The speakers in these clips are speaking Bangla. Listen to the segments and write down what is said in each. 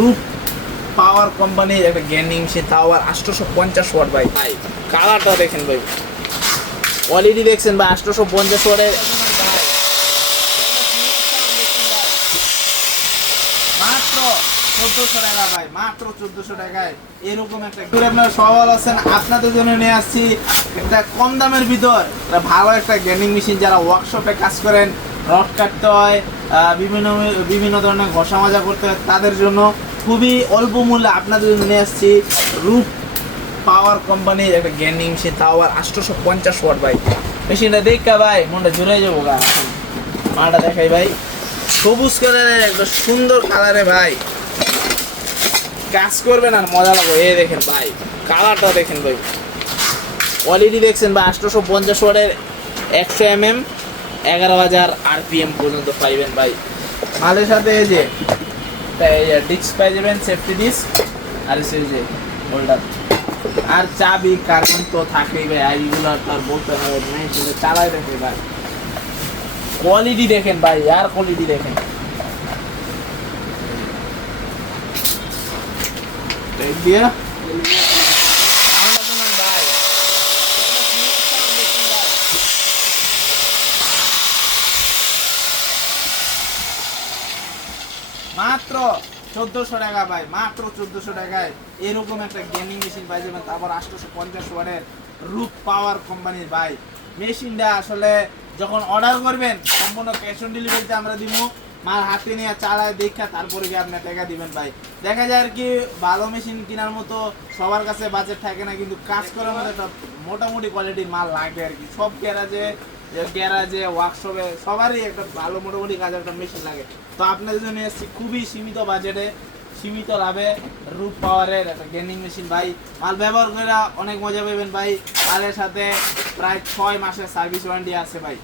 রুপপাওয়ার কোম্পানির একটা গেমিং মেশিন, তাও আর 850 ওয়াট ভাই। কালারটা দেখেন ভাই, কোয়ালিটি দেখছেন ভাই, 850 ওয়াটের মাত্র 1400 টাকা ভাই, মাত্র 1400 টাকায় এরকম একটা। আপনারা সবাই ভালো আছেন, আপনাদের জন্য নিয়ে আসছি একটা কম দামের ভিতর ভালো একটা গেমিং মেশিন। যারা ওয়ার্কশপে কাজ করেন, রড কাটতে হয়, বিভিন্ন ধরনের ঘষা মাজা করতে হয়, তাদের জন্য খুবই অল্প মূল্যে আপনাদের জন্য নিয়ে আসছি রুপপাওয়ার কোম্পানির একটা গেমিং মেশিন, তাও আর 850 ওয়াট ভাই। মেশিনটা দেখা ভাই মনটা জুড়ে যাবো গা। মালটা দেখাই ভাই, সবুজ কালারের একটা সুন্দর কালারে ভাই, কাজ করবেন আর মজা লাগবে। এই দেখেন ভাই, কালারটা দেখেন ভাই, কোয়ালিটি দেখছেন ভাই, 850 ওয়াটের 100 mm 11,000 RPM পর্যন্ত পাইবেন ভাই। মালের সাথে এই যে ডিস্ক পাই যাবেন, সেফটি ডিস্ক, আর এই যে হোল্ডার আর চাবি। কারেন্ট তো থাকেই ভাই, এইগুলো তো আর বলতে হবে না, সেটা চালাই দেখে ভাই। কোয়ালিটি দেখেন ভাই, আর কোয়ালিটি দেখেন দিয়া মাত্র 1400 টাকা ভাই, মাত্র 1400 টাকায় এরকম একটা গেমিং মেশিন পাই যাবেন। তারপর 850 ওয়াটের রুপপাওয়ার কোম্পানির ভাই। মেশিনটা আসলে যখন অর্ডার করবেন সম্পূর্ণ ক্যাশ অন ডেলিভারিতে আমরা দিব। মাল হাতে নিয়ে চালায় দেখা তারপরে কি আপনি টাকা দিবেন ভাই। দেখা যায় আর কি ভালো মেশিন কেনার মতো সবার কাছে বাজেট থাকে না, কিন্তু কাজ করার মতো একটা মোটামুটি কোয়ালিটির মাল লাগে আর কি। সব গ্যারাজে ওয়ার্কশপে সবারই একটা ভালো মোটামুটি কাজের একটা মেশিন লাগে। তো আপনাদের জন্য এসেছি খুবই সীমিত বাজেটে, সীমিত লাভে রুপপাওয়ারের একটা গেমিং মেশিন ভাই। মাল ব্যবহার করে অনেক মজা পাবেন ভাই। মালের সাথে প্রায় 6 মাসের সার্ভিস ওয়ারেন্টি আছে ভাই।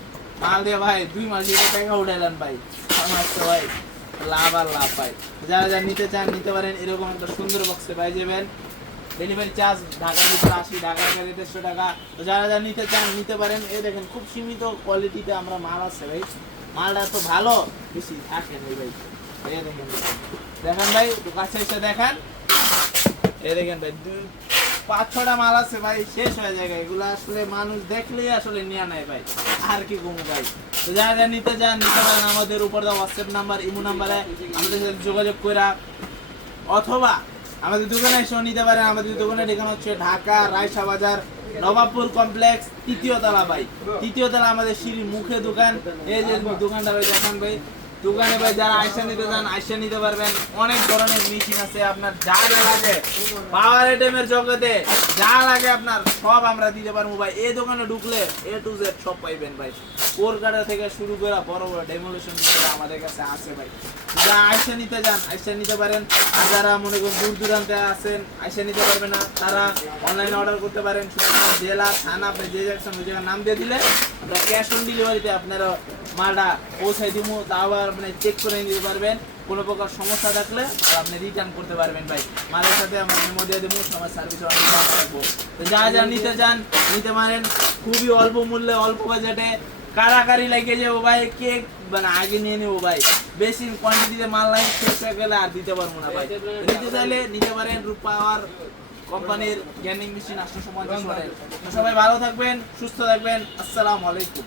মাল দিয়ে ভাই 2 মাস টাকা উঠাইলেন ভাই, 6 মাস তো ভাই লাভ আর লাভ ভাই। যারা যারা নিতে চান নিতে পারেন, এরকম একটা সুন্দর বক্সে পাই যাবেন। ডেলিভারি চার্জ ঢাকার ভিতরে 80 টাকার গাড়ি 150 টাকা। তো যারা যারা নিতে চান নিতে পারেন। এই দেখেন খুব সীমিত কোয়ালিটিতে আমরা মাল আছে ভাই। মালটা তো ভালো বেশি থাকে না ভাই। এই দেখেন দেখেন ভাই, একটু কাছে এসে দেখেন। এই দেখেন ভাই 5-6টা মাল আছে ভাই, শেষ হয়ে যায়। এগুলো আসলে মানুষ দেখলেই আসলে নিয়ে নেয় ভাই, আর কি কমু ভাই। তো যারা যারা নিতে চান নিতে পারেন। আমাদের উপর দেওয়া হোয়াটসঅ্যাপ নাম্বার, ইমো নাম্বারে আমাদের সাথে যোগাযোগ করে, অথবা আমাদের দোকানে এসেও নিতে পারেন। আমাদের দোকানের ঠিকানা হচ্ছে ঢাকা রায়সা বাজার, নবাবপুর কমপ্লেক্স, 3য় তলা ভাই। 3য় তলা আমাদের সিঁড়ির মুখে দোকান। এই যে দোকানটা ভাই দেখান ভাই। দোকানে ভাই যারা আইসা নিতে চান আইসা নিতে পারবেন। অনেক ধরনের মেশিন আছে, আপনার যা যা লাগে পাওয়ার আইটেমের জগতে যা লাগে আপনার সব আমরা দিতে পারবো ভাই। এই দোকানে ঢুকলে A to Z সব পাইবেন ভাই। কোর কাটা থেকে শুরু করে বড় বড় ডেমোলেশন আমাদের কাছে আছে ভাই। যা আইসা নিতে চান আইসা নিতে পারেন। আর যারা মনে করেন দূর দূরান্তে আছেন আইসা নিতে পারবেন না, তারা অনলাইনে অর্ডার করতে পারেন। জেলা থানা আপনি যে জায়গার নাম দিয়ে দিলে আমরা ক্যাশ অন ডেলিভারিতে আপনারা মালটা পৌঁছাই দিব। তাও আপনি চেক করে নিতে পারবেন। কোনো প্রকার সমস্যা থাকলে মাল আপনি রিটার্ন করতে পারবেন ভাই। মালের সাথে আমরা মেমো দিয়ে দেবো, সবার সার্ভিস রাখবো। তো যা যা নিতে চান নিতে পারেন, খুবই অল্প মূল্যে অল্প বাজেটে। কারাকারি লাগে যে ও ভাই কেক মানে আগে নিয়ে নেবো ভাই, বেশি কোয়ান্টিটিতে মাল লাইন শেষ হয়ে গেলে আর দিতে পারবো না ভাই। নিতে চাইলে নিতে পারেন রুপপাওয়ার কোম্পানির গেমিং মেশিন 850 ওয়াটের। সবাই ভালো থাকবেন, সুস্থ থাকবেন। আসসালামু আলাইকুম।